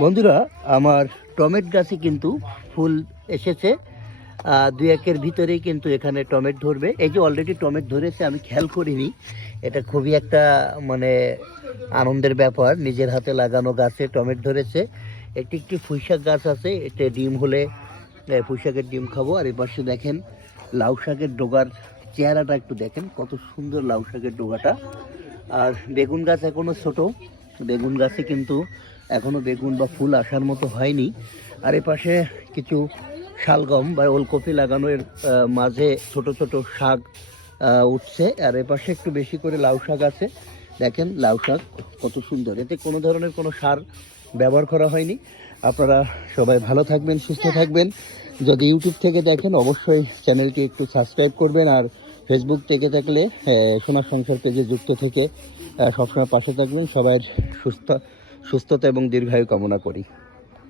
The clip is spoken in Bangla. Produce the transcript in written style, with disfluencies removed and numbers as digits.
বন্ধুরা, আমার টমেটো গাছে কিন্তু ফুল এসেছে। দুই একের ভিতরেই কিন্তু এখানে টমেটো ধরবে। এই যে অলরেডি টমেটো ধরেছে, আমি খেয়াল করিনি। এটা খুবই একটা মানে আনন্দের ব্যাপার, নিজের হাতে লাগানো গাছে টমেটো ধরেছে। একটি একটি পুঁইশাক গাছ আছে, এতে ডিম হলে পুঁইশাকের ডিম খাবো। আর এপাশে দেখেন লাউ শাকের ডোগার চেহারাটা একটু দেখেন, কত সুন্দর লাউ শাকের ডোগাটা। আর বেগুন গাছ এখনো ছোট, বেগুন গাছে কিন্তু এখনো বেগুন বা ফুল আসার মতো হয়নি। আর এপাশে কিছু শালগম বা ওলকপি লাগানোর মাঝে ছোট ছোট শাক উঠছে। আর এপাশে একটু বেশি করে লাউ শাক আছে। দেখেন লাউ শাক কত সুন্দর, এতে কোনো ধরনের কোনো সার ব্যবহার করা হয়নি। আপনারা সবাই ভালো থাকবেন, সুস্থ থাকবেন। যদি ইউটিউব থেকে দেখেন অবশ্যই চ্যানেলটি একটু সাবস্ক্রাইব করবেন। আর ফেসবুক থেকে থাকলে সোনার সংসার পেজে যুক্ত থেকে সবসময় পাশে থাকবেন। সবাই সুস্থতা এবং দীর্ঘায়ু কামনা করি।